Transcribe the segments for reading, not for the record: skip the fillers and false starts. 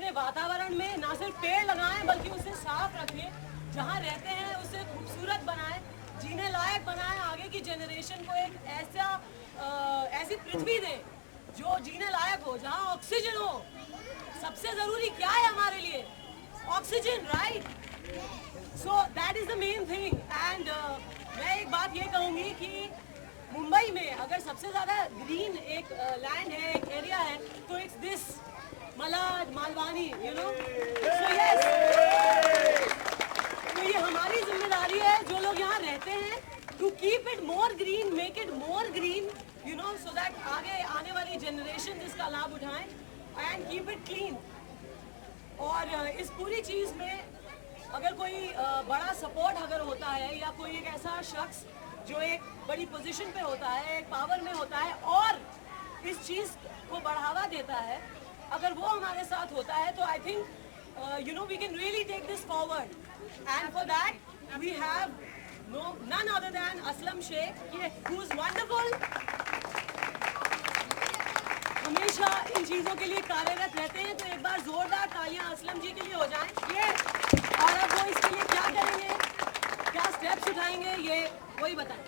अपने वातावरण में ना सिर्फ पेड़ लगाएं बल्कि उसे साफ रखें, जहाँ रहते हैं उसे खूबसूरत बनाएं, जीने लायक बनाएं, आगे की जनरेशन को एक ऐसी पृथ्वी दें जो जीने लायक हो, जहाँ ऑक्सीजन हो। सबसे जरूरी क्या है हमारे लिए? Oxygen, right? So that is the main thing. And मैं एक बात ये कहूँगी कि मुंबई में अगर सबसे ज्यादा ग्रीन एक लैंड है, एक एरिया है, तो it's this Malad, Malvani, you know. So yes, तो ये हमारी जिम्मेदारी है जो लोग यहाँ रहते हैं, to keep it more green, make it more green, you know, so that आगे आने वाली जनरेशन जिसका लाभ उठाएं, एंड कीप इट क्लीन। और इस पूरी चीज़ में अगर कोई बड़ा सपोर्ट अगर होता है, या कोई एक ऐसा शख्स जो एक बड़ी पोजीशन पे होता है, एक पावर में होता है और इस चीज़ को बढ़ावा देता है, अगर वो हमारे साथ होता है, तो I think you know we can really take this forward. And for that we have none other than Aslam Shaikh, who is wonderful, हमेशा इन चीज़ों के लिए कार्यरत रहते हैं। तो एक बार जोरदार तालियां असलम जी के लिए हो जाएं। ये और अब वो इसके लिए क्या करेंगे, क्या स्टेप्स उठाएंगे, ये वही बताएं।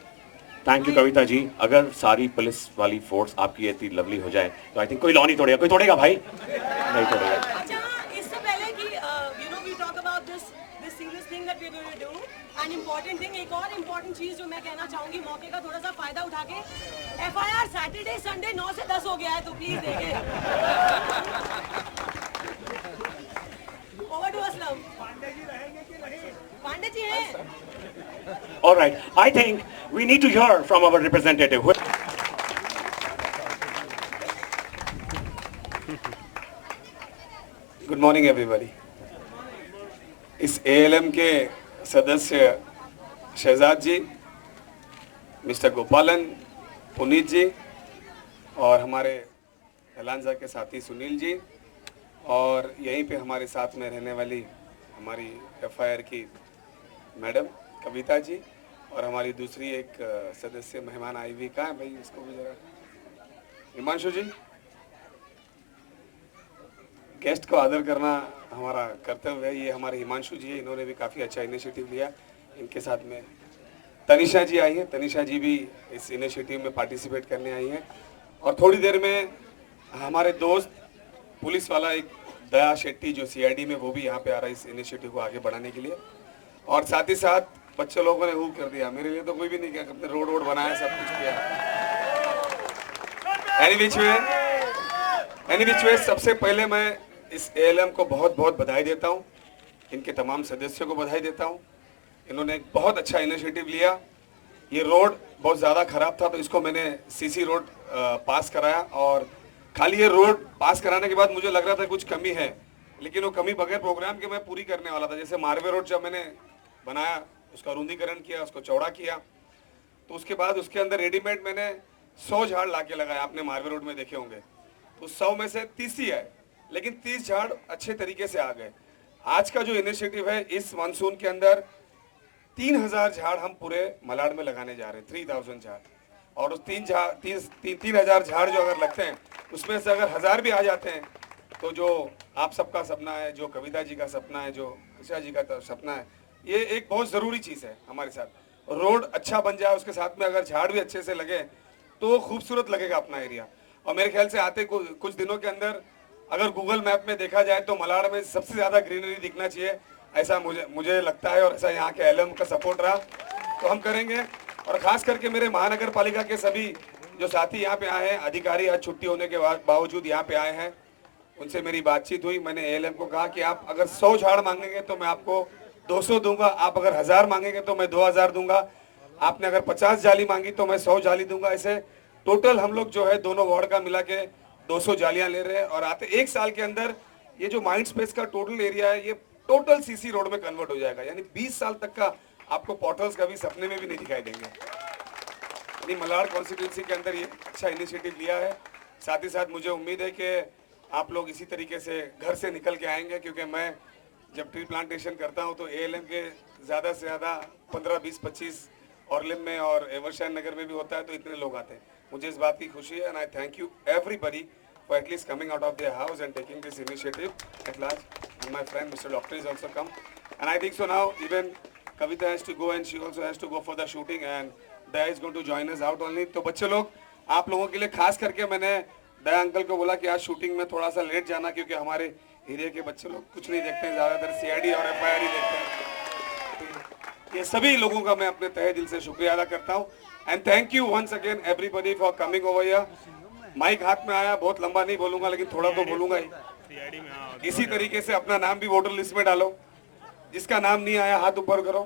Thank you Kavita ji. अगर सारी पुलिस वाली फोर्स आपकी इतनी लवली हो जाए तो आई थिंक कोई लॉ नहीं तोड़ेगा। कोई तोड़ेगा भाई? नहीं तोड़ेगा। अच्छा, इससे पहले कि you know we talk about this serious thing that we are going to do, an important thing, एक और इम्पॉर्टेंट चीज़ जो मैं कहना चाहूँगी, मौके का थोड़ा सा फायदा उठा के, FIR सैटरडे संडे 9 से 10 हो गया है, तो प्लीज देखिए। Over to Aslam. पांडे जी हैं? All right, I think we need to hear from our representative. Good morning everybody. इस ALM के सदस्य शहजाद जी, मिस्टर गोपालन, पुनीत जी और हमारे एलांजा के साथी सुनील जी, और यहीं पे हमारे साथ में रहने वाली हमारी FIR की मैडम कविता जी, और हमारी दूसरी एक सदस्य मेहमान आई हुई, कहाँ है भाई, इसको भी जरा, हिमांशु जी। गेस्ट को आदर करना हमारा कर्तव्य है। ये हमारे हिमांशु जी है, इन्होंने भी काफ़ी अच्छा इनिशिएटिव लिया। इनके साथ में तनिषा जी आई हैं, तनिषा जी भी इस इनिशिएटिव में पार्टिसिपेट करने आई हैं। और थोड़ी देर में हमारे दोस्त पुलिस वाला एक दया शेट्टी जो CID में, वो भी यहाँ पे आ रहा है इस इनिशिएटिव को आगे बढ़ाने के लिए। और साथ ही साथ बच्चे लोगों ने कर दिया, मेरे लिए तो कोई भी नहीं किया, अपने रोड बनाया, सब कुछ किया। एनी विच वे सबसे पहले मैं इस ALM को बहुत बहुत बधाई देता हूँ, इनके तमाम सदस्यों को बधाई देता हूँ। इन्होंने एक बहुत अच्छा इनिशिएटिव लिया। ये रोड बहुत ज़्यादा ख़राब था, तो इसको मैंने CC रोड पास कराया, और खाली ये रोड पास कराने के बाद मुझे लग रहा था कुछ कमी है, लेकिन वो कमी बगैर प्रोग्राम के मैं पूरी करने वाला था। जैसे मारवे रोड जब मैंने बनाया, उसका रुंदीकरण किया, उसको चौड़ा किया, तो उसके बाद उसके अंदर रेडीमेड मैंने 100 झाड़ ला के लगाया। आपने मारवे रोड में देखे होंगे, तो 100 में से 30 ही है, लेकिन 30 झाड़ अच्छे तरीके से आ गए। आज का जो इनिशिएटिव है, इस मानसून के अंदर 3000 झाड़ हम पूरे मलाड में लगाने जा रहे हैं, 3000 झाड़। और उस 3000 झाड़ जो अगर लगते हैं, उसमें से अगर 1000 भी आ जाते हैं, तो जो आप सबका सपना है, जो कविता जी का सपना है, जो कृष्णा जी का सपना है, ये एक बहुत ज़रूरी चीज़ है हमारे साथ। रोड अच्छा बन जाए, उसके साथ में अगर झाड़ भी अच्छे से लगे तो खूबसूरत लगेगा अपना एरिया। और मेरे ख्याल से आते कुछ दिनों के अंदर अगर गूगल मैप में देखा जाए तो मलाड में सबसे ज़्यादा ग्रीनरी दिखना चाहिए, ऐसा मुझे लगता है, और ऐसा यहाँ के ALM का सपोर्ट रहा तो हम करेंगे। और ख़ास करके मेरे महानगर पालिका के सभी जो साथी यहाँ पे आए हैं, अधिकारी आज छुट्टी होने के बावजूद यहाँ पे आए हैं, उनसे मेरी बातचीत हुई। मैंने ALM को कहा कि आप अगर 100 झाड़ मांगेंगे तो मैं आपको 200 दूंगा, आप अगर 1000 मांगेंगे तो मैं 2000 दूंगा, आपने अगर 50 जाली मांगी तो मैं 100 जाली दूंगा। ऐसे टोटल हम लोग जो है दोनों वार्ड का मिला के 200 जालियां ले रहे हैं, और आते 1 साल के अंदर ये जो माइंड स्पेस का टोटल एरिया है, ये टोटल CC रोड में कन्वर्ट हो जाएगा। यानी 20 साल तक का आपको पोर्टल्स कभी सपने में भी नहीं दिखाई देंगे। यानी मलाड कॉन्स्टिट्यूंसी के अंदर ये अच्छा इनिशिएटिव लिया है। साथ ही साथ मुझे उम्मीद है कि आप लोग इसी तरीके से घर से निकल के आएंगे, क्योंकि मैं जब ट्री प्लांटेशन करता हूं तो ALM के ज़्यादा से ज़्यादा 15, 20, 25 औरलिम में और एवरशाइन नगर में भी होता है, तो इतने लोग आते हैं। मुझे इस बात की खुशी है, and I thank you everybody for at least coming out of their house and taking this initiative at large. And my friend Mr. Doctor is also come. And I think so now even Kavita has to go and she also has to go for the shooting and Daya is going to join us out only. तो बच्चे लोग आप लोगों के लिए खास करके मैंने दया अंकल को बोला कि आज शूटिंग में थोड़ा सा लेट जाना क्योंकि हमारे एरिया के बच्चे लोग कुछ नहीं देखते हैं, ज़्यादातर CID और FIR ही देखते हैं। ये सभी लोगों का मैं अपने तहे दिल से शुक्रिया अदा करता हूँ। And thank you once again everybody for coming over here. Mic हाथ में आया, बहुत लंबा नहीं बोलूंगा लेकिन थोड़ा तो बोलूंगा ही। इसी तरीके से अपना नाम भी वोटर लिस्ट में डालो। जिसका नाम नहीं आया हाथ ऊपर करो।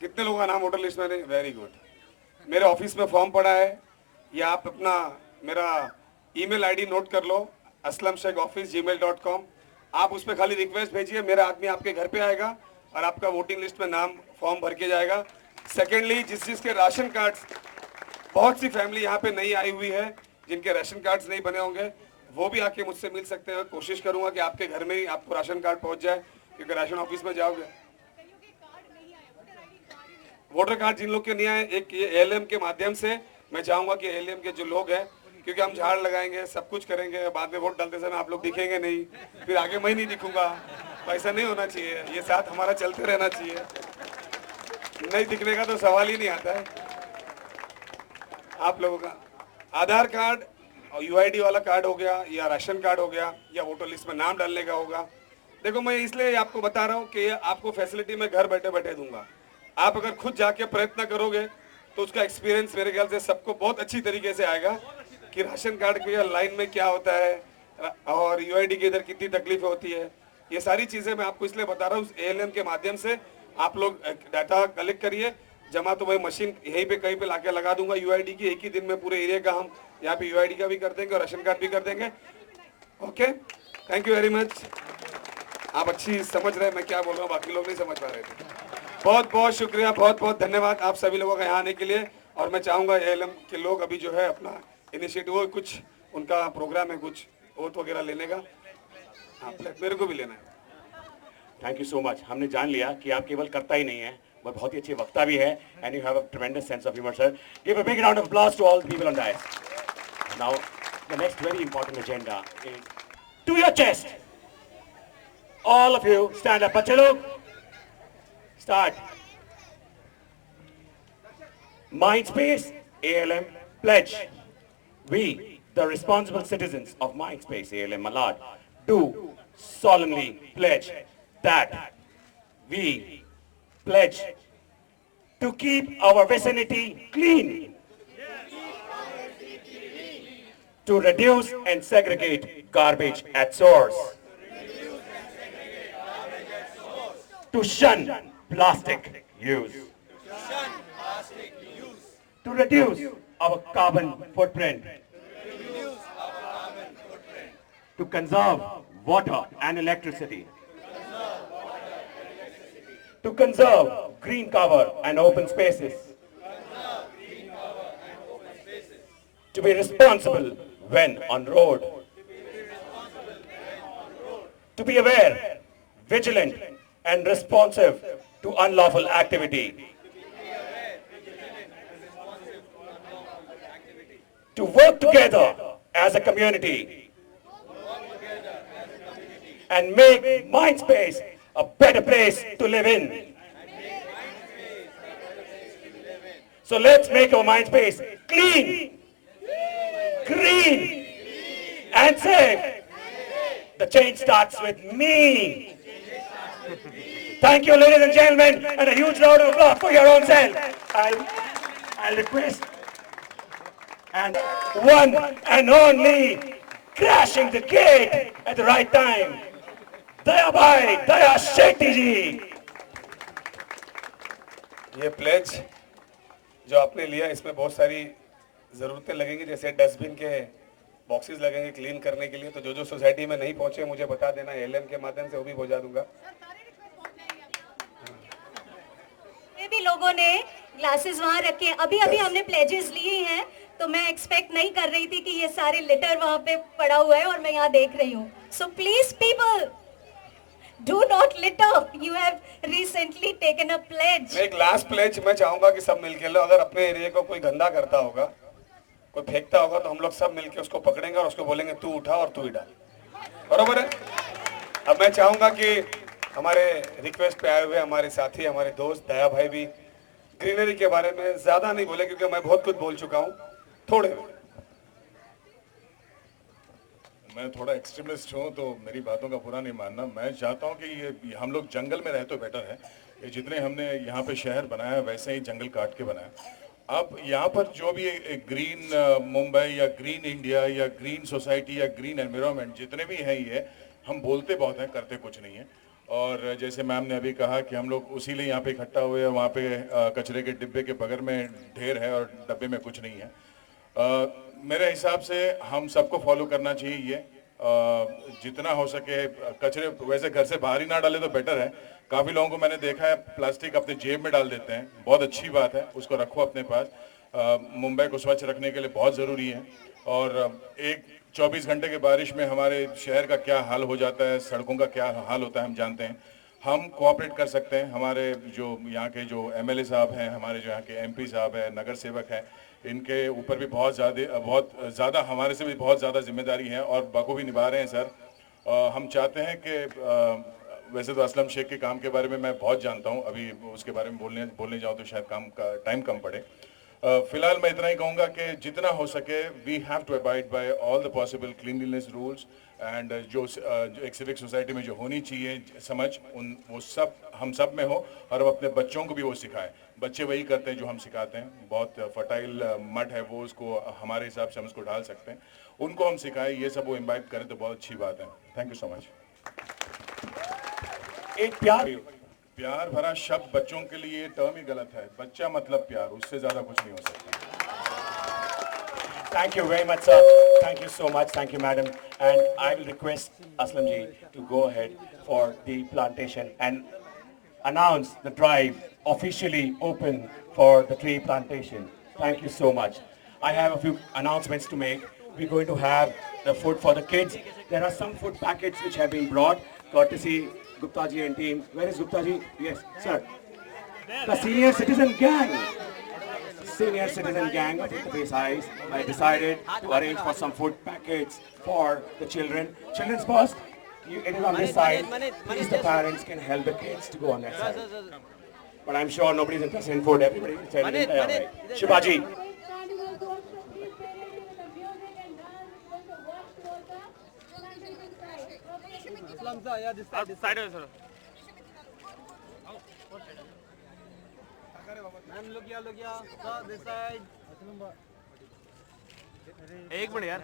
कितने लोगों का नाम वोटर लिस्ट में नहीं? Very good. मेरे ऑफिस में फॉर्म पड़ा है, या आप अपना मेरा ईमेल आईडी नोट कर लो, aslamsheikhoffice@gmail.com। आप उस पर खाली रिक्वेस्ट भेजिए, मेरा आदमी आपके घर पे आएगा और आपका वोटिंग लिस्ट में नाम फॉर्म भर के जाएगा। सेकेंडली, जिसके राशन कार्ड्स, बहुत सी फैमिली यहाँ पे नई आई हुई है जिनके राशन कार्ड्स नहीं बने होंगे, वो भी आके मुझसे मिल सकते हैं। कोशिश करूंगा कि आपके घर में ही आपको राशन कार्ड पहुंच जाए, क्योंकि राशन ऑफिस में जाओगे। वोटर कार्ड जिन लोग के नहीं आए, एक ये ALM के माध्यम से मैं चाहूंगा कि ALM के जो लोग हैं, क्योंकि हम झाड़ लगाएंगे, सब कुछ करेंगे, बाद में वोट डालते समय आप लोग दिखेंगे नहीं, फिर आगे मैं नहीं दिखूंगा। तो ऐसा नहीं होना चाहिए, ये साथ हमारा चलते रहना चाहिए। नहीं दिखने का तो सवाल ही नहीं आता है। आप लोगों का आधार कार्ड और UID वाला कार्ड हो गया, या राशन कार्ड हो गया, या वोटर लिस्ट में नाम डालने का होगा। देखो, मैं इसलिए आपको बता रहा हूँ कि आपको फैसिलिटी मैं घर बैठे बैठे दूंगा। आप अगर खुद जाके प्रयत्न करोगे तो उसका एक्सपीरियंस मेरे ख्याल से सबको बहुत अच्छी तरीके से आएगा कि राशन कार्ड के लाइन में क्या होता है और UID के इधर कितनी तकलीफें होती है। ये सारी चीज़ें मैं आपको इसलिए बता रहा हूँ, ALM के माध्यम से आप लोग डाटा कलेक्ट करिए। जमा तो मैं मशीन यहीं पे कहीं पे लाके लगा दूंगा UID की, एक ही दिन में पूरे एरिया का हम यहाँ पे UID का भी कर देंगे और राशन कार्ड भी कर देंगे। Okay, thank you very much. आप अच्छी समझ रहे हैं मैं क्या बोल रहा हूँ, बाकी लोग नहीं समझ पा रहे थे। बहुत बहुत शुक्रिया, बहुत बहुत धन्यवाद आप सभी लोगों का यहाँ आने के लिए। और मैं चाहूँगा ALM के लोग अभी जो है अपना इनिशिएटिव, कुछ उनका प्रोग्राम है, कुछ ओथ वगैरह लेने का, हाँ मेरे को भी लेना है। Thank you so much. हमने जान लिया कि आप केवल करता ही नहीं है, वह बहुत ही अच्छे वक्ता भी है। And you have a tremendous sense of humour sir. Give a big round of applause to all the people on dais. Now the next very important agenda is to your chest. All of you stand up. बच्चे लोग start. Mindspace ALM pledge. We, the responsible citizens of Mindspace ALM Malad, do solemnly pledge that we pledge to keep our vicinity clean, to reduce and segregate garbage at source, to shun plastic use, to reduce our carbon footprint, to conserve water and electricity, to conserve green cover and open spaces, to be responsible when on road, to be aware, vigilant and responsive to unlawful activity, to work together as a community and make Mindspace a better place to live in. So let's make our Mindspace clean, green and safe. The change starts with me. Thank you, ladies and gentlemen, and a huge round of applause for your own self. I'll request, and one and only, crashing the gate at the right time, Daya Bhai, Daya Shetty ji. ये pledge जो आपने लिया, इसमें बहुत सारी ज़रूरतें लगेंगी, जैसे डस्टबिन के बॉक्सेस लगेंगे क्लीन करने के लिए। तो जो सोसाइटी में नहीं पहुंचे मुझे बता देना, ALM के माध्यम से वो भी पहुंचा दूंगा। ये भी लोगों ने ग्लासेस वहाँ रखे हैं। अभी अभी हमने प्लेजेस लिए हैं, तो मैं एक्सपेक्ट नहीं कर रही थी कि ये सारे लिटर वहाँ पे पड़ा हुआ है और मैं यहाँ देख रही हूँ। So please people, do not litter. You have recently taken a pledge. एक लास्ट प्लेज मैं चाहूंगा कि सब मिलके लो। अगर अपने एरिया को कोई गंदा करता होगा कोई फेंकता होगा तो हम लोग सब मिलके उसको पकड़ेंगे और उसको बोलेंगे तू उठा और तू ही डाल, बरोबर है। अब मैं चाहूंगा कि हमारे रिक्वेस्ट पे आए हुए हमारे साथी, हमारे दोस्त दया भाई भी ग्रीनरी के बारे में ज्यादा नहीं बोले, क्योंकि मैं बहुत कुछ बोल चुका हूं, थोड़े में। मैं थोड़ा एक्सट्रीमिस्ट हूँ तो मेरी बातों का बुरा नहीं मानना। मैं चाहता हूँ कि ये हम लोग जंगल में रहे तो बेटर है। ये जितने हमने यहाँ पे शहर बनाया वैसे ही जंगल काट के बनाया। अब यहाँ पर जो भी ग्रीन मुंबई या ग्रीन इंडिया या ग्रीन सोसाइटी या ग्रीन एनवायरनमेंट जितने भी हैं, ये हम बोलते बहुत हैं, करते कुछ नहीं है। और जैसे मैम ने अभी कहा कि हम लोग उसी लिए यहाँ पे इकट्ठा हुए हैं, वहाँ पे कचरे के डिब्बे के बगल में ढेर है और डब्बे में कुछ नहीं है। मेरे हिसाब से हम सबको फॉलो करना चाहिए ये। जितना हो सके कचरे वैसे घर से बाहर ही ना डाले तो बेटर है। काफ़ी लोगों को मैंने देखा है प्लास्टिक अपने जेब में डाल देते हैं, बहुत अच्छी बात है, उसको रखो अपने पास। मुंबई को स्वच्छ रखने के लिए बहुत ज़रूरी है। और एक 24 घंटे के बारिश में हमारे शहर का क्या हाल हो जाता है, सड़कों का क्या हाल होता है हम जानते हैं। हम कोऑपरेट कर सकते हैं। हमारे जो यहाँ के जो एमएलए साहब हैं, हमारे जो यहाँ के एमपी साहब हैं, नगर सेवक हैं, इनके ऊपर भी बहुत ज़्यादा हमारे से भी बहुत ज़्यादा जिम्मेदारी है और बखूबी निभा रहे हैं सर। हम चाहते हैं कि वैसे तो असलम शेख के काम के बारे में मैं बहुत जानता हूँ, अभी उसके बारे में बोलने जाऊँ तो शायद काम का टाइम कम पड़े। फिलहाल मैं इतना ही कहूँगा कि जितना हो सके we have to abide by all the possible cleanliness rules and जो एक सिविक सोसाइटी में जो होनी चाहिए समझ, वो सब हम सब में हो और हम अपने बच्चों को भी वो सिखाएं। बच्चे वही करते हैं जो हम सिखाते हैं। बहुत फर्टाइल मड है वो, उसको हमारे हिसाब से हम उसको डाल सकते हैं, उनको हम सिखाएं, ये सब वो इम्बाइब करें तो बहुत अच्छी बात है। Thank you so much. एक प्यार भरा शब्द बच्चों के लिए ये टर्म ही गलत है। बच्चा मतलब प्यार, उससे ज्यादा कुछ नहीं हो सकता। Thank you very much, sir. Thank you so much. Thank you, madam. And I will request Aslam ji to go ahead for the plantation and announce the drive officially open for the tree plantation. Thank you so much. I have a few announcements to make. We're going to have the food for the kids. There are some food packets which have been brought, courtesy Gupta ji and team. Where is Gupta ji? Yes, sir. The senior citizen gang. Senior citizen gang of Interface Eyes, I decided to arrange for some food packets for the children. Children's first, it is on this side. Please, the parents can help the kids to go on that side. But I'm sure nobody's interested in food. Everybody is interested in right. Shivaji. Side में sir. एक minute यार,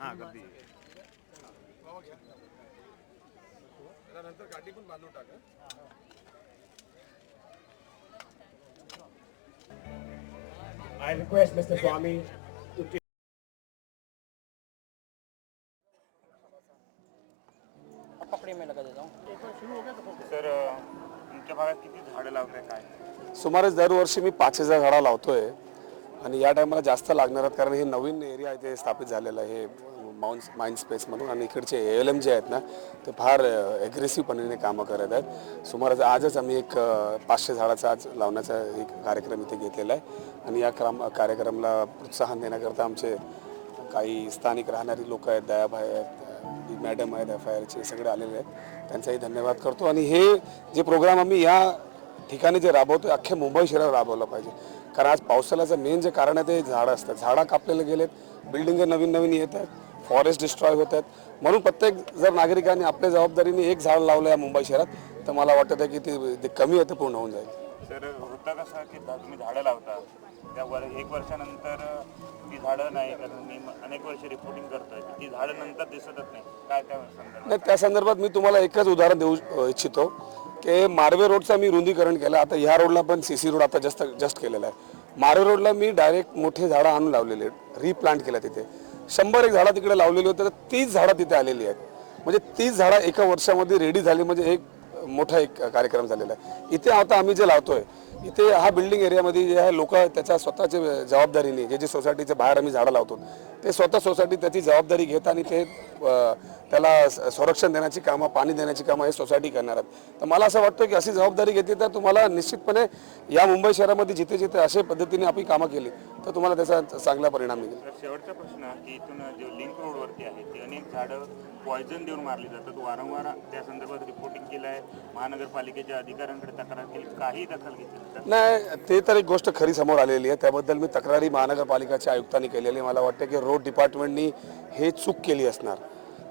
हाँ कर दी। नंतर गाडी पण बांधून टाका। I request Mr. Swami to take. Sir तुमच्या भागात किती झाडं लावताय काय? सुमारे दरवर्षी मी 5000 झाडं लावतोय आणि या टायमाला जास्त लागणार आहेत, कारण हे नवीन एरिया इथे स्थापित झालेलं आहे माइंड स्पेसमधून। आणि इकडचे ALM जे आहेत ना ते फार ॲग्रेसिव्हपणे कामं करत आहेत। सुमारे आजच आम्ही एक 500 झाडाचा आज लावण्याचा एक कार्यक्रम इथे घेतलेला आहे आणि या कार्यक्रमाला प्रोत्साहन देण्याकरता आमचे काही स्थानिक राहणारी लोक आहेत, दयाभाई आहेत, मॅडम आहेत, FIRचे सगळे आलेले आहेत, त्यांचाही धन्यवाद करतो। आणि हे जे प्रोग्राम आम्ही या ठिकाणी जे राबवतो अख्ख्या मुंबई शहरात राबवलं पाहिजे, कारण आज पावसाळ्याचं मेन जे कारण आहे ते झाडं असतात। झाडं कापलेले गेलेत, बिल्डिंग नवीन नवीन येत आहेत, फॉरेस्ट डिस्ट्रॉय होत आहेत। म्हणून प्रत्येक जर नागरिकांनी आपल्या जबाबदारीने एक झाड लावलं या मुंबई शहरात तर मला वाटतं की ते कमी आहे ते पूर्ण होऊन जाईल। सर होतं कसं की तुम्ही झाडं लावता त्यावर 1 वर्षानंतर ती झाडं नाही, कारण मी अनेक वर्ष रिपोर्टिंग करतोय, ती झाडं नंतर दिसतच नाही, काय त्या संदर्भात? नाही, त्या संदर्भात मी तुम्हाला एकच उदाहरण देऊ इच्छितो की मार्वे रोडचा मी रुंदीकरण केलं। आता ह्या रोडला पण CC रोड आता जस्ट केलेला आहे। मार्वे रोडला मी डायरेक्ट मोठे झाडं आणून लावलेले आहेत, रिप्लांट केलं तिथे। 100 झाडं तिकडे लावलेली होती, तर 30 झाडं तिथे आलेली आहेत। म्हणजे 30 झाडं एका वर्षामध्ये रेडी झाली, म्हणजे एक मोठा एक कार्यक्रम झालेला आहे। इथे आता आम्ही जे लावतोय इथे हा बिल्डिंग एरियामध्ये जे आहे लोक त्याच्या स्वतःच्या जबाबदारीने जे सोसायटीच्या बाहेर आम्ही झाडं लावतो ते स्वतः सोसायटी त्याची जबाबदारी घेत आणि ते त्याला संरक्षण देण्याची कामं, पाणी देण्याची कामं हे सोसायटी करणार आहेत. तर मला असं वाटतं की अशी जबाबदारी घेतली तर तुम्हाला निश्चितपणे या मुंबई शहरामध्ये जिथे जिथे अशा पद्धतीने आपली कामं केली तर तुम्हाला त्याचा चांगला परिणाम मिळेल. तर शेवटचा प्रश्न की इथून जो लिंक रोडवरती आहे ती अनेक झाडं पॉयझन देऊन मारली जातात. वारंवार त्या संदर्भात रिपोर्टिंग केलं आहे, महानगरपालिकेच्या अधिकाऱ्यांकडे तक्रार केली, काही दखल घेतली नाही, ते तर एक गोष्ट खरी समोर आलेली आहे. त्याबद्दल मी तक्रारी महानगरपालिकेच्या आयुक्तांनी केलेली. मला वाटतं की रोड डिपार्टमेंटनी हे चूक केली असणार,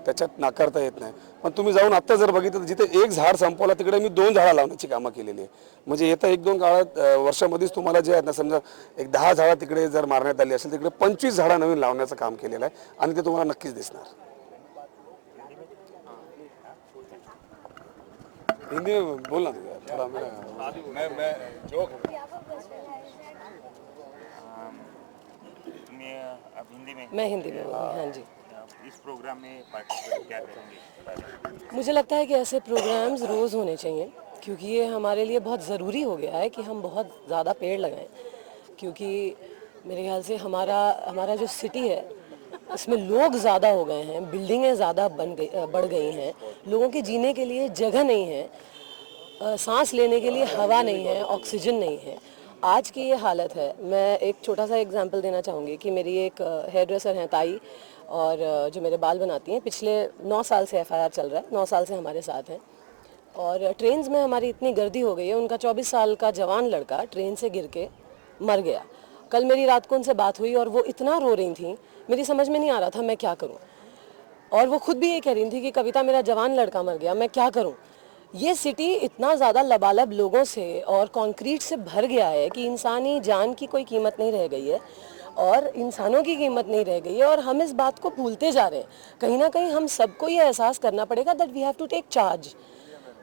त्याच्यात नाकारता येत नाही. पण तुम्ही जाऊन आत्ता जर बघितलं तर जिथे एक झाड संपवला तिकडे मी 2 झाडं लावण्याची कामं केलेली आहे. म्हणजे येत्या 1-2 काळात वर्षामध्येच तुम्हाला जे आहेत ना, समजा एक 10 झाडं तिकडे जर मारण्यात आली असेल तिकडे 25 झाडं नवीन लावण्याचं काम केलेलं आहे आणि ते तुम्हाला नक्कीच दिसणार. हिंदी में बोलना थोड़ा मैं जोक तुम्ही अब हिंदी में मैं हिंदी में बोलूँगी, हाँ जी। इस प्रोग्राम में पार्टिसिपेट क्या करेंगे? मुझे लगता है कि ऐसे प्रोग्राम्स रोज़ होने चाहिए, क्योंकि ये हमारे लिए बहुत ज़रूरी हो गया है कि हम बहुत ज़्यादा पेड़ लगाएं, क्योंकि मेरे ख्याल से हमारा जो सिटी है इसमें लोग ज़्यादा हो गए हैं, बिल्डिंगें ज़्यादा बढ़ गई हैं, लोगों के जीने के लिए जगह नहीं है, सांस लेने के लिए हवा नहीं है, ऑक्सीजन नहीं है। आज की ये हालत है। मैं एक छोटा सा एग्जांपल देना चाहूँगी कि मेरी एक हेयर ड्रेसर हैं ताई, और जो मेरे बाल बनाती हैं, पिछले 9 साल से एफआईआर चल रहा है, 9 साल से हमारे साथ हैं। और ट्रेन्स में हमारी इतनी गर्दी हो गई है, उनका 24 साल का जवान लड़का ट्रेन से गिर के मर गया। कल मेरी रात को उनसे बात हुई और वो इतना रो रही थी, मेरी समझ में नहीं आ रहा था मैं क्या करूं। और वो खुद भी ये कह रही थी कि कविता मेरा जवान लड़का मर गया, मैं क्या करूं। ये सिटी इतना ज़्यादा लबालब लोगों से और कंक्रीट से भर गया है कि इंसानी जान की कोई कीमत नहीं रह गई है और इंसानों की कीमत नहीं रह गई है, और हम इस बात को भूलते जा रहे हैं। कहीं ना कहीं हम सबको ये एहसास करना पड़ेगा that we have to take charge.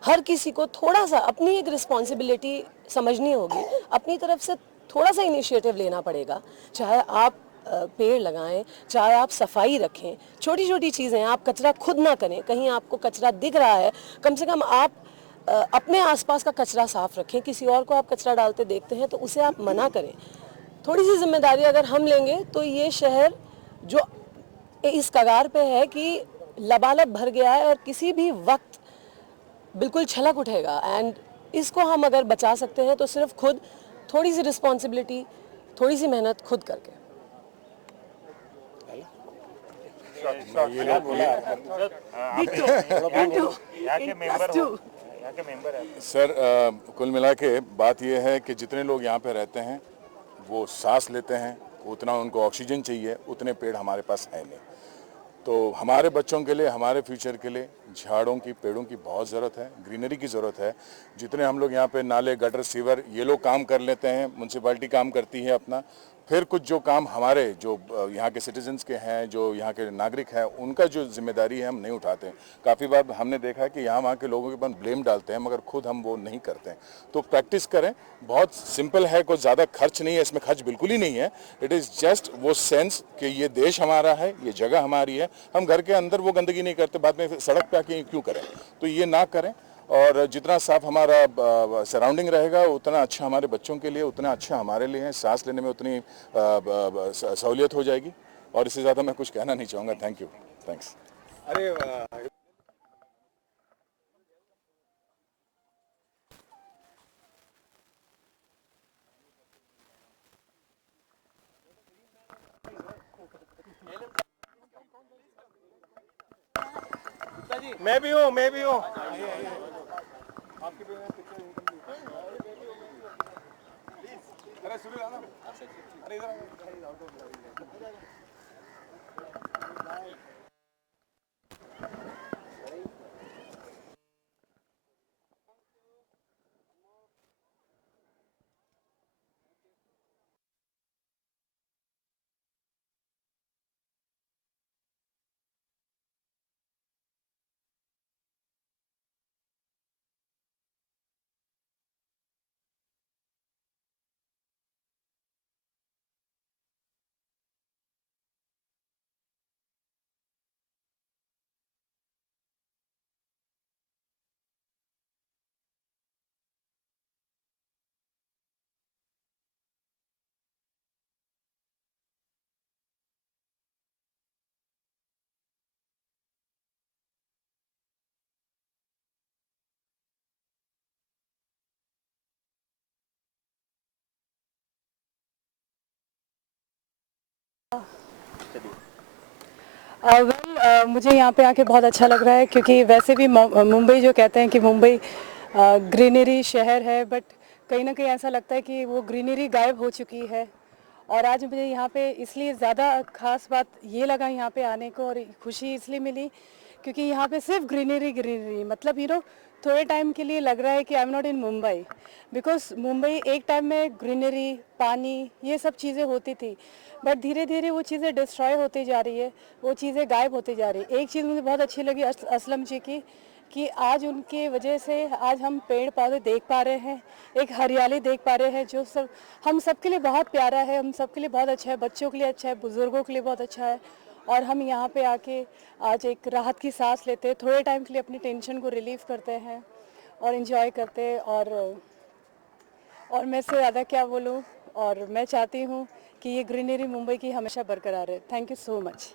हर किसी को थोड़ा सा अपनी एक रिस्पॉन्सिबिलिटी समझनी होगी, अपनी तरफ से थोड़ा सा इनिशिएटिव लेना पड़ेगा। चाहे आप पेड़ लगाएं, चाहे आप सफाई रखें, छोटी छोटी चीज़ें, आप कचरा खुद ना करें, कहीं आपको कचरा दिख रहा है कम से कम आप अपने आसपास का कचरा साफ रखें। किसी और को आप कचरा डालते देखते हैं तो उसे आप मना करें। थोड़ी सी जिम्मेदारी अगर हम लेंगे तो ये शहर जो इस कगार पे है कि लबालब भर गया है और किसी भी वक्त बिल्कुल छलक उठेगा, एंड इसको हम अगर बचा सकते हैं तो सिर्फ खुद, थोड़ी सी रिस्पॉन्सिबिलिटी, थोड़ी सी मेहनत खुद करके। यहाँ के मेंबर है सर, कुल मिला के बात यह है कि जितने लोग यहाँ पे रहते हैं वो सांस लेते हैं, उतना उनको ऑक्सीजन चाहिए, उतने पेड़ हमारे पास है नहीं। तो हमारे बच्चों के लिए, हमारे फ्यूचर के लिए झाड़ों की, पेड़ों की बहुत ज़रूरत है, ग्रीनरी की ज़रूरत है। जितने हम लोग यहाँ पे नाले, गटर, सीवर ये लोग काम कर लेते हैं, म्यूनसिपैलिटी काम करती है अपना, फिर कुछ जो काम हमारे जो यहाँ के सिटीजन्स के हैं, जो यहाँ के नागरिक हैं, उनका जो जिम्मेदारी है हम नहीं उठाते हैं। काफ़ी बार हमने देखा है कि यहाँ वहाँ के लोगों के ऊपर ब्लेम डालते हैं, मगर खुद हम वो नहीं करते हैं। तो प्रैक्टिस करें, बहुत सिंपल है, कोई ज़्यादा खर्च नहीं है, इसमें खर्च बिल्कुल ही नहीं है। इट इज़ जस्ट वो सेंस कि ये देश हमारा है, ये जगह हमारी है, हम घर के अंदर वो गंदगी नहीं करते, बाद में सड़क पे आके क्यों करें। तो ये ना करें, और जितना साफ हमारा सराउंडिंग रहेगा उतना अच्छा हमारे बच्चों के लिए, उतना अच्छा हमारे लिए है। सांस लेने में उतनी सहूलियत हो जाएगी, और इससे ज़्यादा मैं कुछ कहना नहीं चाहूँगा। Thank you, thanks. अरे मैं भी हूँ। अरे सुनो ना, अरे इधर मुझे यहाँ पे आके बहुत अच्छा लग रहा है क्योंकि वैसे भी मुंबई जो कहते हैं कि मुंबई ग्रीनरी शहर है, बट कहीं ना कहीं ऐसा लगता है कि वो ग्रीनरी गायब हो चुकी है। और आज मुझे यहाँ पे इसलिए ज़्यादा ख़ास बात ये लगा यहाँ पे आने को, और खुशी इसलिए मिली क्योंकि यहाँ पे सिर्फ ग्रीनरी मतलब थोड़े टाइम के लिए लग रहा है कि I am not in Mumbai, because Mumbai एक टाइम में ग्रीनरी, पानी, ये सब चीज़ें होती थी, बट धीरे धीरे वो चीज़ें डिस्ट्रॉय होती जा रही है, वो चीज़ें गायब होती जा रही है। एक चीज़ मुझे बहुत अच्छी लगी असलम जी की, कि आज उनके वजह से आज हम पेड़ पौधे देख पा रहे हैं, एक हरियाली देख पा रहे हैं, जो सब हम सब के लिए बहुत प्यारा है, हम सब के लिए बहुत अच्छा है, बच्चों के लिए अच्छा है, बुज़ुर्गों के लिए बहुत अच्छा है। और हम यहाँ पे आके आज एक राहत की सांस लेते हैं, थोड़े टाइम के लिए अपनी टेंशन को रिलीव करते हैं और इन्जॉय करते हैं। और मैं इससे ज़्यादा क्या बोलूँ, और मैं चाहती हूँ कि ये ग्रीनरी मुंबई की हमेशा बरकरार है। Thank you so much.